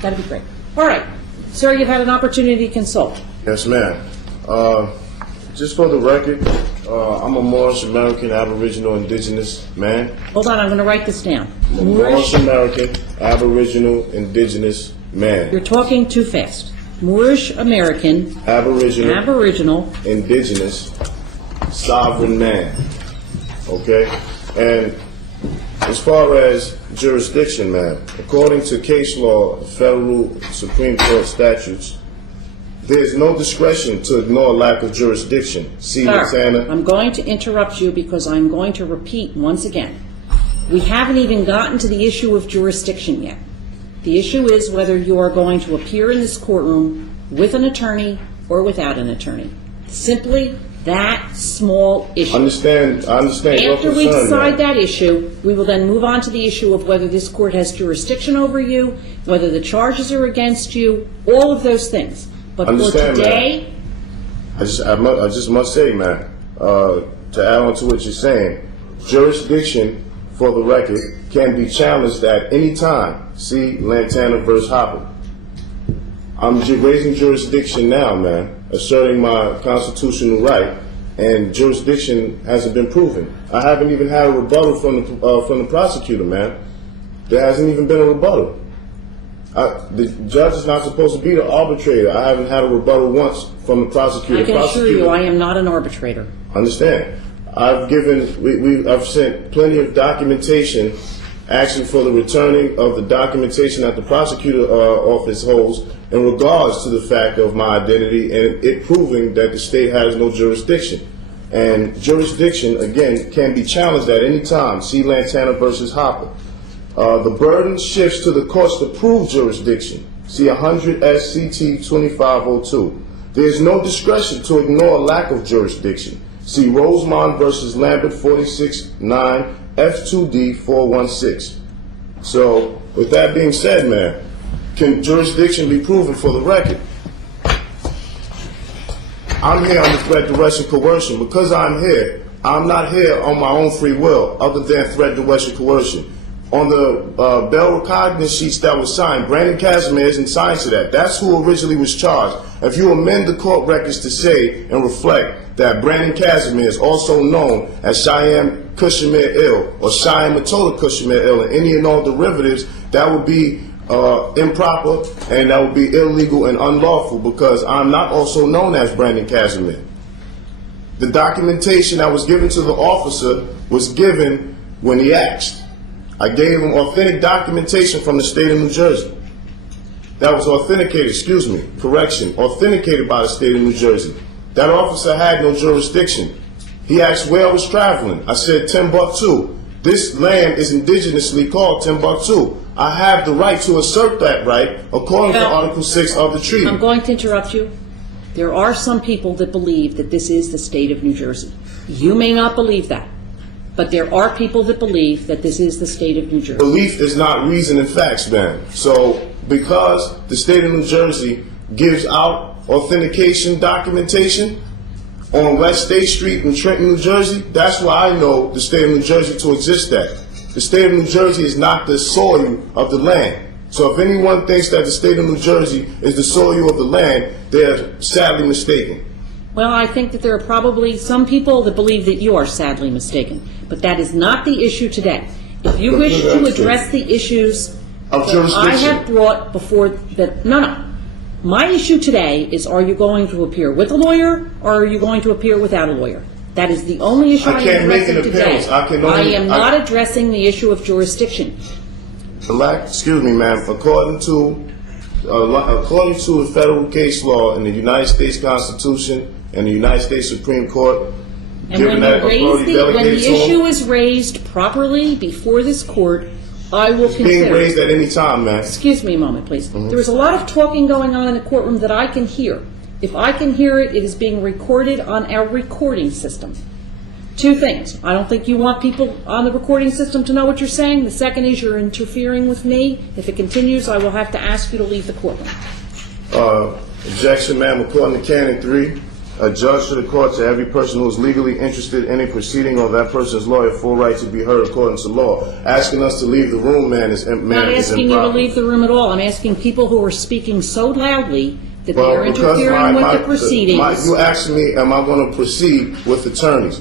That'd be great. All right. Sir, you've had an opportunity to consult. Yes, ma'am. Just for the record, I'm a Moorish American Aboriginal Indigenous man. Hold on, I'm going to write this down. I'm a Moorish American Aboriginal Indigenous man. You're talking too fast. Moorish American Aboriginal Indigenous sovereign man. Okay? And as far as jurisdiction, man, according to case law, federal Supreme Court statutes, there's no discretion to ignore lack of jurisdiction. See, Sir, I'm going to interrupt you because I'm going to repeat once again. We haven't even gotten to the issue of jurisdiction yet. The issue is whether you are going to appear in this courtroom with an attorney or without an attorney. Simply that small issue. I understand After we decide that issue, we will then move on to the issue of whether this court has jurisdiction over you, whether the charges are against you, all of those things. But for today, I just must say, man, to add on to what you're saying, jurisdiction, for the record, can be challenged at any time. See Lantana versus Hopper. I'm raising jurisdiction now, man, asserting my constitutional right, and jurisdiction hasn't been proven. I haven't even had a rebuttal from the prosecutor, man. There hasn't even been a rebuttal. The judge is not supposed to be the arbitrator. I haven't had a rebuttal once from the prosecutor. I can assure you I am not an arbitrator. Understand. I've sent plenty of documentation asking for the returning of the documentation that the prosecutor office holds in regards to the fact of my identity and it proving that the state has no jurisdiction. And jurisdiction, again, can be challenged at any time. See Lantana versus Hopper. The burden shifts to the courts to prove jurisdiction. See 100 SCT 2502. There is no discretion to ignore a lack of jurisdiction. See Rosemond versus Lambert 46-9 F2D 416. So, with that being said, man, can jurisdiction be proven for the record? I'm here under threat, duress, and coercion. Because I'm here, I'm not here on my own free will, other than threat, duress, and coercion. On the bail recognizance sheets that was signed, Brandon Casimir isn't signed to that. That's who originally was charged. If you amend the court records to say and reflect that Brandon Casimir is also known as Cheyenne Cushmere Ill or Cheyenne Matola Cushmere Ill and any and all derivatives, that would be improper and that would be illegal and unlawful because I'm not also known as Brandon Casimir. The documentation that was given to the officer was given when he asked. I gave him authentic documentation from the state of New Jersey. That was authenticated, authenticated by the state of New Jersey. That officer had no jurisdiction. He asked where I was traveling. I said Timbuktu. This land is indigenously called Timbuktu. I have the right to assert that right according to Article 6 of the treaty. I'm going to interrupt you. There are some people that believe that this is the state of New Jersey. You may not believe that. But there are people that believe that this is the state of New Jersey. Belief is not reason and facts, man. So because the state of New Jersey gives out authentication documentation on West State Street in Trenton, New Jersey, that's why I know the state of New Jersey to exist at. The state of New Jersey is not the soil of the land. So if anyone thinks that the state of New Jersey is the soil of the land, they're sadly mistaken. Well, I think that there are probably some people that believe that you are sadly mistaken. But that is not the issue today. If you wish to address the issues of that I have brought before that, no. My issue today is, are you going to appear with a lawyer or are you going to appear without a lawyer? That is the only issue I am addressing today. I am not addressing the issue of jurisdiction. Excuse me, ma'am. According to the federal case law in the United States Constitution and the United States Supreme Court, and when the issue is raised properly before this court, I will consider. It's being raised at any time, man. Excuse me a moment, please. There is a lot of talking going on in the courtroom that I can hear. If I can hear it, it is being recorded on our recording system. Two things. I don't think you want people on the recording system to know what you're saying. The second is you're interfering with me. If it continues, I will have to ask you to leave the courtroom. Objection, ma'am. According to Canon 3, adjudge to the court to every person who is legally interested in a proceeding or that person's lawyer full right to be heard according to law. Asking us to leave the room, man, is I'm not asking you to leave the room at all. I'm asking people who are speaking so loudly that they are interfering with the proceedings. You asked me, am I going to proceed with attorneys?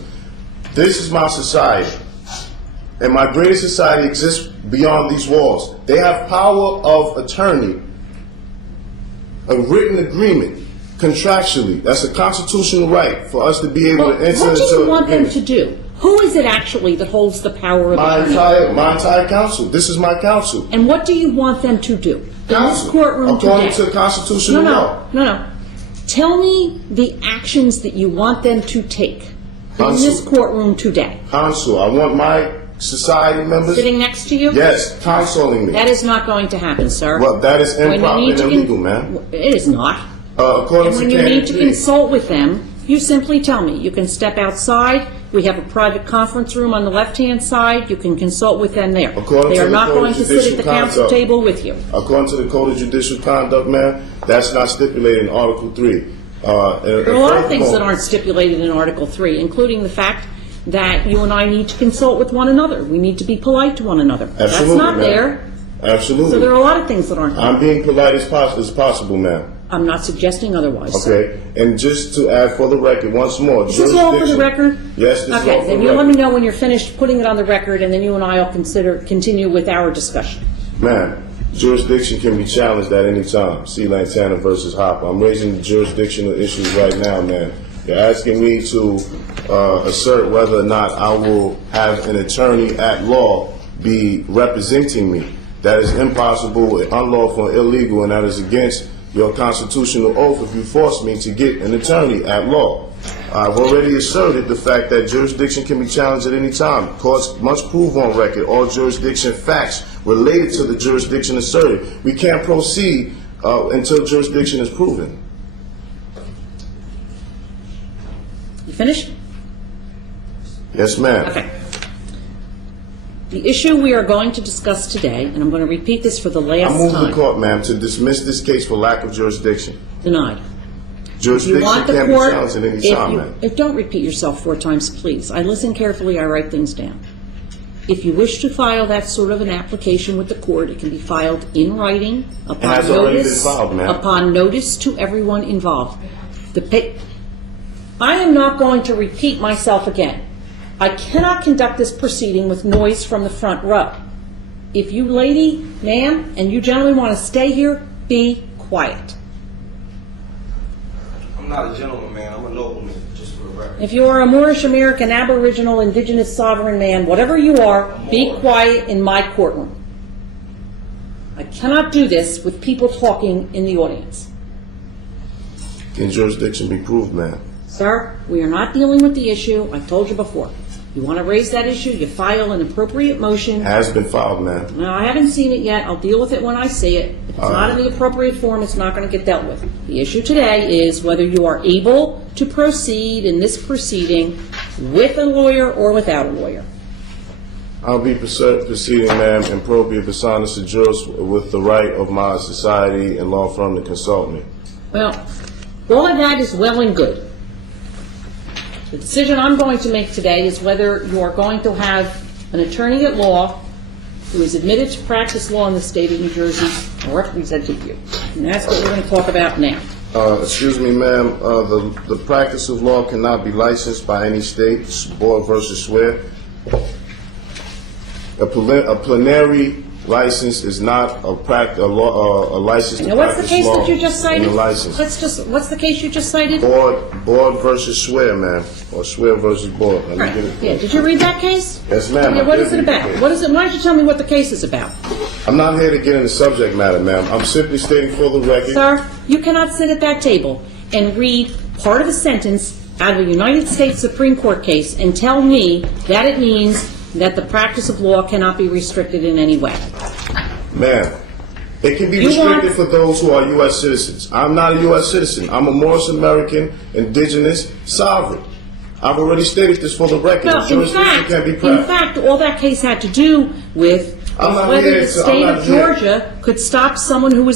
This is my society. And my greatest society exists beyond these walls. They have power of attorney, a written agreement, contractually. That's a constitutional right for us to be able to enter into. What do you want them to do? Who is it actually that holds the power of attorney? My entire counsel. This is my counsel. And what do you want them to do? Counsel, in this courtroom according today? to constitutional law. No. Tell me the actions that you want them to take in this courtroom today. Counsel, I want my society members sitting next to you? Yes, counseling me. That is not going to happen, sir. Well, that is improper and illegal, man. It is not. According and when you need to consult with them, you simply tell me. You can step outside. We have a private conference room on the left-hand side. You can consult with them there. They are not going to sit at the council table with you. According to the Code of Judicial Conduct, man, that's not stipulated in Article 3. There are a lot of things that aren't stipulated in Article 3, including the fact that you and I need to consult with one another. We need to be polite to one another. Absolutely, that's not ma'am. There. Absolutely. So there are a lot of things that aren't there. I'm being polite as possible, ma'am. I'm not suggesting otherwise. Okay, and just to add for the record once more. Is this all for the record? Yes, this is all for the record. Okay, then you let me know when you're finished putting it on the record, and then you and I will continue with our discussion. Ma'am, jurisdiction can be challenged at any time. See Lantana versus Hopper. I'm raising the jurisdictional issues right now, ma'am. You're asking me to assert whether or not I will have an attorney at law be representing me. That is impossible, unlawful, and illegal, and that is against your constitutional oath if you force me to get an attorney at law. I've already asserted the fact that jurisdiction can be challenged at any time. Courts must prove on record all jurisdiction facts related to the jurisdiction asserted. We can't proceed until jurisdiction is proven. You finished? Yes, ma'am. Okay. The issue we are going to discuss today, and I'm going to repeat this for the last time. I move the court, ma'am, to dismiss this case for lack of jurisdiction. Denied. Jurisdiction can't be challenged at any time, ma'am. Don't repeat yourself 4 times, please. I listen carefully. I write things down. If you wish to file that sort of an application with the court, it can be filed in writing upon notice, upon notice to everyone involved. I am not going to repeat myself again. I cannot conduct this proceeding with noise from the front row. If you lady, ma'am, and you gentlemen want to stay here, be quiet. I'm not a gentleman, man. I'm a nobleman, just for the record. If you are a Moorish American, Aboriginal, Indigenous, sovereign man, whatever you are, be quiet in my courtroom. I cannot do this with people talking in the audience. Can jurisdiction be proved, ma'am? Sir, we are not dealing with the issue. I told you before. You want to raise that issue, you file an appropriate motion. Has been filed, ma'am. No, I haven't seen it yet. I'll deal with it when I see it. If it's not in the appropriate form, it's not going to get dealt with. The issue today is whether you are able to proceed in this proceeding with a lawyer or without a lawyer. I'll be proceeding, ma'am, in propria personis et juris with the right of my society and law firm to consult me. Well, all of that is well and good. The decision I'm going to make today is whether you are going to have an attorney at law who is admitted to practice law in the state of New Jersey and represent you. And that's what we're going to talk about now. Excuse me, ma'am. The practice of law cannot be licensed by any state. Board versus Swear. A plenary license is not a license to now, what's the practice case law. that you just cited? What's the case you just cited? Board versus Swear, ma'am, or Swear versus Board. Right. Yeah. Did you read that case? Yes, ma'am. Yeah, what is it about? What is it? Why don't you tell me what the case is about? I'm not here to get into subject matter, ma'am. I'm simply stating for the record. Sir, you cannot sit at that table and read part of a sentence out of a United States Supreme Court case and tell me that it means that the practice of law cannot be restricted in any way. Ma'am, it can be restricted for those who are U.S. citizens. I'm not a U.S. citizen. I'm a Moorish American, indigenous, sovereign. I've already stated this for the record. No, in fact, all that case had to do with whether the state of Georgia could stop someone who was